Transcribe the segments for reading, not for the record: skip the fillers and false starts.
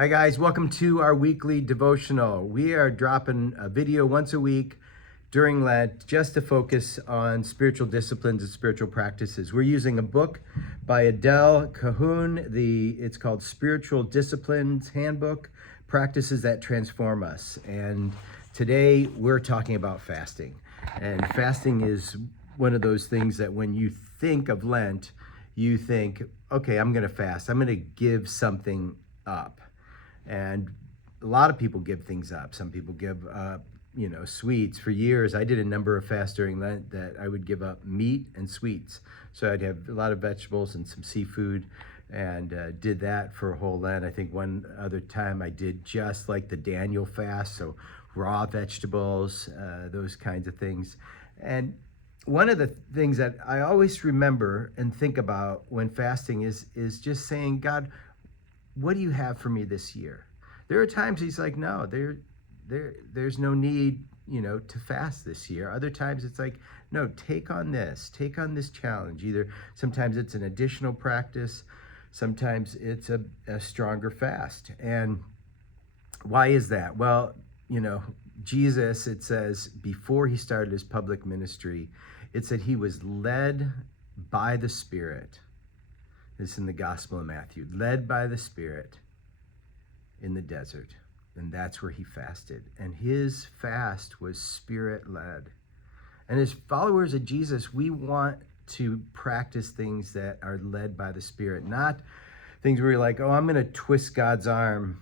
Hi guys, welcome to our weekly devotional. We are dropping a video once a week during Lent just to focus on spiritual disciplines and spiritual practices. We're using a book by Adele Calhoun. It's called Disciplines Handbook, Practices That Transform Us. And today we're talking about fasting. And fasting is one of those things that when you think of Lent, you think, okay, I'm going to fast. I'm going to give something up. And a lot of people give things up. Some people give up, sweets. For years, I did a number of fasts during Lent that I would give up meat and sweets. So I'd have a lot of vegetables and some seafood, and did that for a whole Lent. I think one other time I did just like the Daniel fast, so raw vegetables, those kinds of things. And one of the things that I always remember and think about when fasting is just saying, God, what do you have for me this year? There are times he's like, no, there's no need, to fast this year. Other times it's like, no, take on this challenge. Either sometimes it's an additional practice, sometimes it's a stronger fast. And why is that? Well, Jesus, it says, before he started his public ministry, it said he was led by the Spirit. This is in the Gospel of Matthew, led by the Spirit in the desert. And that's where he fasted. And his fast was Spirit-led. And as followers of Jesus, we want to practice things that are led by the Spirit, not things where you're like, oh, I'm going to twist God's arm,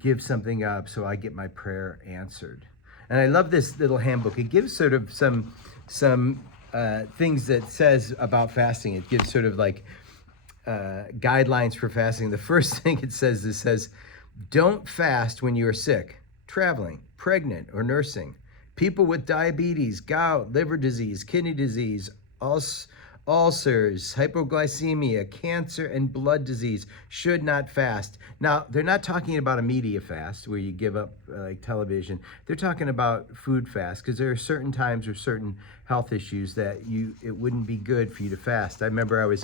give something up so I get my prayer answered. And I love this little handbook. It gives sort of some things that says about fasting. It gives sort of like guidelines for fasting. The first thing it says, don't fast when you are sick, traveling, pregnant, or nursing. People with diabetes, gout, liver disease, kidney disease, ulcers, hypoglycemia, cancer, and blood disease should not fast. Now, they're not talking about a media fast where you give up like television. They're talking about food fast, because there are certain times or certain health issues that it wouldn't be good for you to fast. I remember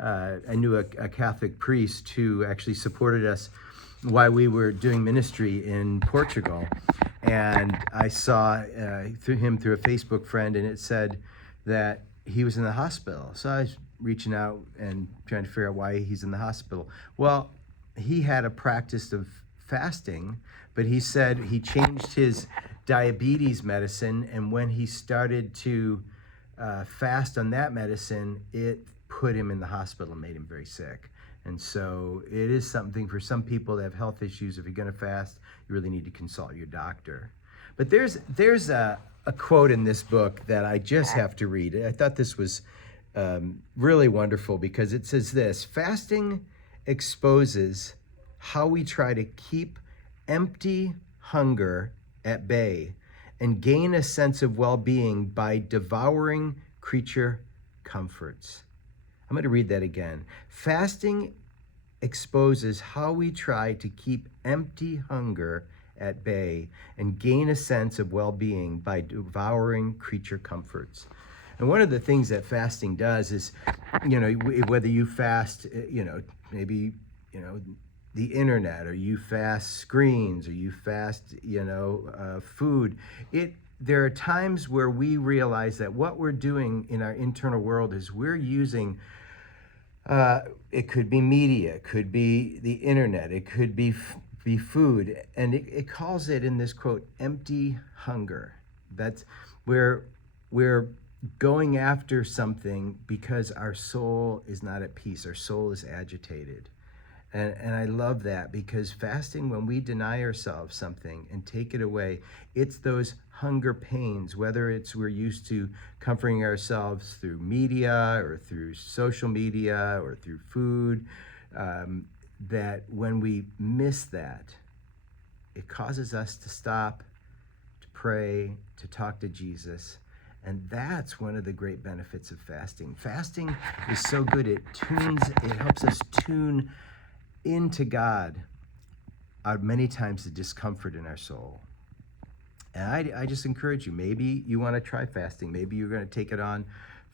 I knew a Catholic priest who actually supported us while we were doing ministry in Portugal. And I saw through a Facebook friend, and it said that he was in the hospital. So I was reaching out and trying to figure out why he's in the hospital. Well, he had a practice of fasting, but he said he changed his diabetes medicine, and when he started to fast on that medicine, it put him in the hospital and made him very sick. And so it is something for some people that have health issues. If you're going to fast, you really need to consult your doctor. But there's a quote in this book that I just have to read. I thought this was really wonderful, because it says this: fasting exposes how we try to keep empty hunger at bay and gain a sense of well-being by devouring creature comforts. I'm going to read that again. Fasting exposes how we try to keep empty hunger at bay and gain a sense of well-being by devouring creature comforts. And one of the things that fasting does is, whether you fast, maybe, the internet, or you fast screens, or you fast, food, there are times where we realize that what we're doing in our internal world is we're using, it could be media, it could be the internet, it could be food, and it calls it, in this quote, empty hunger. That's where we're going after something because our soul is not at peace, our soul is agitated. And I love that, because fasting, when we deny ourselves something and take it away, it's those hunger pains, whether it's we're used to comforting ourselves through media or through social media or through food, that when we miss that, it causes us to stop, to pray, to talk to Jesus. And that's one of the great benefits of fasting. Fasting is so good, it helps us tune into God many times the discomfort in our soul. And I just encourage you, maybe you want to try fasting. Maybe you're going to take it on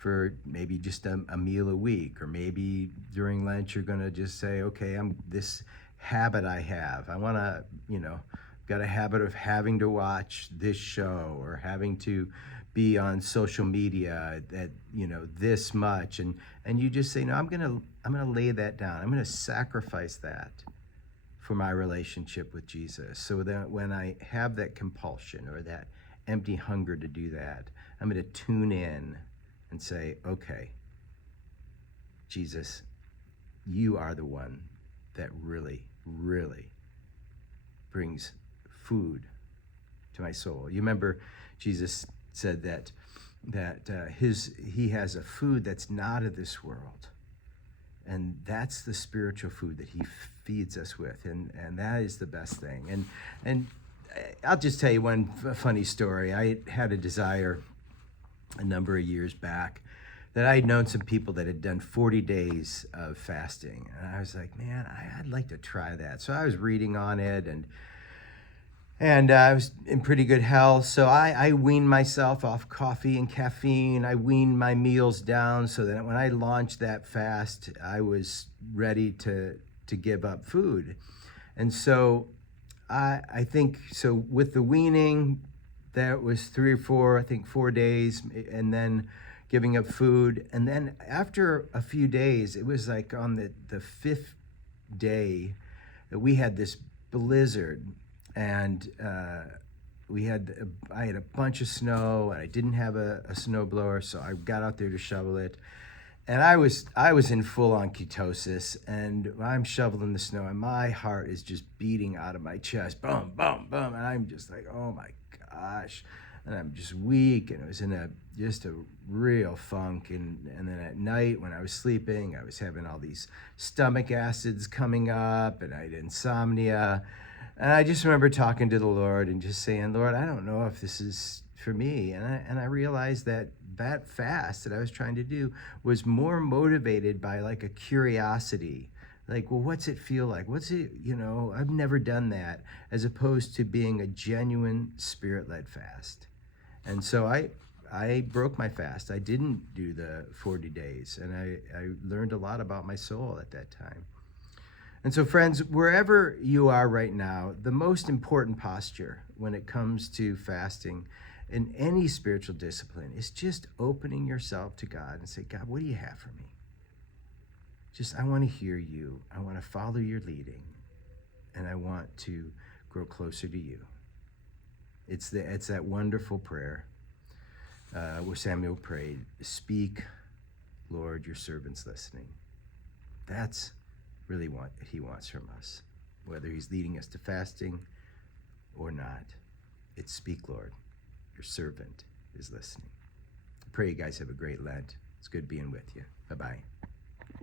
for maybe just a meal a week, or maybe during Lent you're going to just say, okay, this habit I have. I want to, got a habit of having to watch this show or having to be on social media at, this much. And you just say, no, I'm going to lay that down. I'm going to sacrifice that for my relationship with Jesus. So that when I have that compulsion or that empty hunger to do that, I'm going to tune in and say, okay, Jesus, you are the one that really, really brings food to my soul. You remember Jesus said that he has a food that's not of this world. And that's the spiritual food that he feeds us with. And that is the best thing. And I'll just tell you one funny story. I had a desire a number of years back that I had known some people that had done 40 days of fasting. And I was like, man, I'd like to try that. So I was reading on it, and I was in pretty good health. So I weaned myself off coffee and caffeine. I weaned my meals down so that when I launched that fast, I was ready to give up food. And so I think, so with the weaning, that was 4 days, and then giving up food. And then after a few days, it was like on the fifth day that we had this blizzard, and I had a bunch of snow, and I didn't have a snowblower, so I got out there to shovel it. And I was in full-on ketosis, and I'm shoveling the snow, and my heart is just beating out of my chest, boom, boom, boom, and I'm just like, oh my gosh, and I'm just weak, and it was in just a real funk. And then at night when I was sleeping, I was having all these stomach acids coming up, and I had insomnia. And I just remember talking to the Lord and just saying, Lord, I don't know if this is for me. And I realized that fast that I was trying to do was more motivated by like a curiosity. Like, well, what's it feel like? What's it, I've never done that, as opposed to being a genuine spirit-led fast. And so I broke my fast. I didn't do the 40 days. And I learned a lot about my soul at that time. And so, friends, wherever you are right now, the most important posture when it comes to fasting in any spiritual discipline is just opening yourself to God and say, God, what do you have for me? I want to hear you. I want to follow your leading, and I want to grow closer to you. It's that wonderful prayer where Samuel prayed, speak, Lord, your servant's listening. That's really what he wants from us, whether he's leading us to fasting or not. It's speak, Lord, your servant is listening. I pray you guys have a great Lent. It's good being with you. Bye-bye.